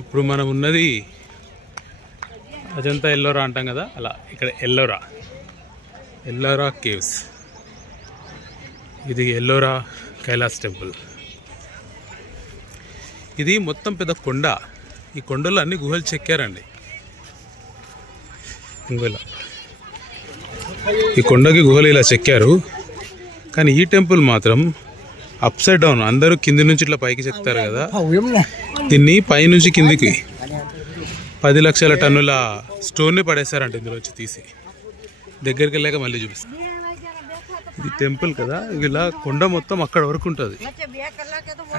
ఇప్పుడు మనం ఉన్నది అజంతా ఎల్లోరా అంటాం కదా, అలా ఇక్కడ ఎల్లోరా కేవ్స్. ఇది ఎల్లోరా కైలాస్ టెంపుల్. ఇది మొత్తం పెద్ద కొండ. ఈ కొండలో అన్ని గుహలు చెక్కారండి. ఈ కొండకి గుహలు ఇలా చెక్కారు. కానీ ఈ టెంపుల్ మాత్రం అప్ సైడ్ డౌన్. అందరూ కింది నుంచి ఇట్లా పైకి చెప్తారు కదా, దీన్ని పైనుంచి కిందికి 10 లక్షల టన్నుల స్టోన్ని పడేశారంట ఇందులోంచి తీసి. దగ్గరికి వెళ్ళాక మళ్ళీ చూపిస్తాను. ఇది టెంపుల్ కదా, ఇలా కొండ మొత్తం అక్కడ వరకు ఉంటుంది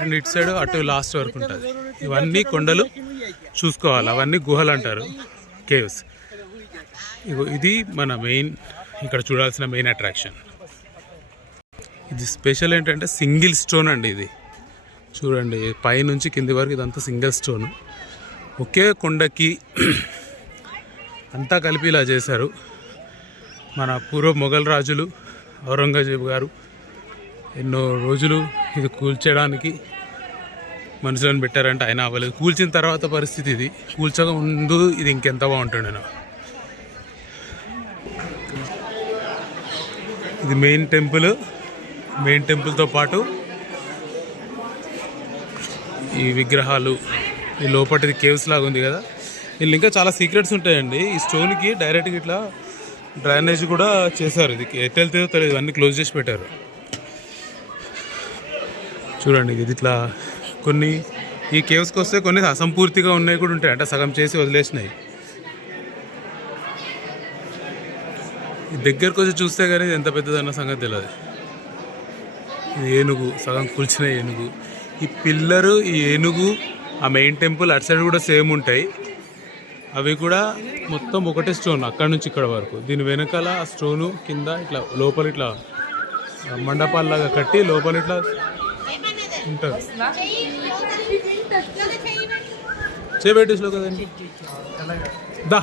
అండ్ ఇటు సైడ్ అటు లాస్ట్ వరకు ఉంటుంది. ఇవన్నీ కొండలు చూసుకోవాలి, అవన్నీ గుహలు అంటారు, కేవ్స్. ఇది మన మెయిన్, ఇక్కడ చూడాల్సిన మెయిన్ అట్రాక్షన్. ఇది స్పెషల్ ఏంటంటే సింగిల్ స్టోన్ అండి. ఇది చూడండి, పై నుంచి కింది వరకు ఇదంతా సింగిల్ స్టోన్. ఒకే కొండకి అంతా కలిపి ఇలా చేశారు. మన పూర్వ మొఘల్ రాజులు ఔరంగజేబు గారు ఎన్నో రోజులు ఇది కూల్చడానికి మనుషులను పెట్టారంటే ఆయన అవ్వలేదు. కూల్చిన తర్వాత పరిస్థితి ఇది, కూల్చక ముందు ఇది ఇంకెంత బాగుంటుండేనో. ఇది మెయిన్ టెంపుల్. మెయిన్ టెంపుల్తో పాటు ఈ విగ్రహాలు, ఈ లోపటిది కేవ్స్ లాగా ఉంది కదా, వీళ్ళు ఇంకా చాలా సీక్రెట్స్ ఉంటాయండి. ఈ స్టోన్కి డైరెక్ట్గా ఇట్లా డ్రైనేజ్ కూడా చేశారు. ఇది ఎటు వెళ్తుందో తెలియదు, అన్నీ క్లోజ్ చేసి పెట్టారు. చూడండి, ఇది ఇట్లా కొన్ని ఈ కేవ్స్కి వస్తే కొన్ని అసంపూర్తిగా ఉన్నాయి కూడా ఉంటాయి, అంటే సగం చేసి వదిలేసినాయి. దగ్గరకు వచ్చి చూస్తే కానీ ఎంత పెద్దదన్న సంగతి తెలియదు. ఇది ఏనుగు, సగం కూల్చిన ఏనుగు. ఈ పిల్లరు, ఈ ఏనుగు, ఆ మెయిన్ టెంపుల్ అటు సైడ్ కూడా సేమ్ ఉంటాయి. అవి కూడా మొత్తం ఒకటే స్టోన్, అక్కడ నుంచి ఇక్కడ వరకు. దీని వెనకాల ఆ స్టోను కింద ఇట్లా లోపల ఇట్లా మండపాల్లాగా కట్టి లోపల ఇట్లా ఉంటుంది. చేపెట్టేసిలో కదండి దా.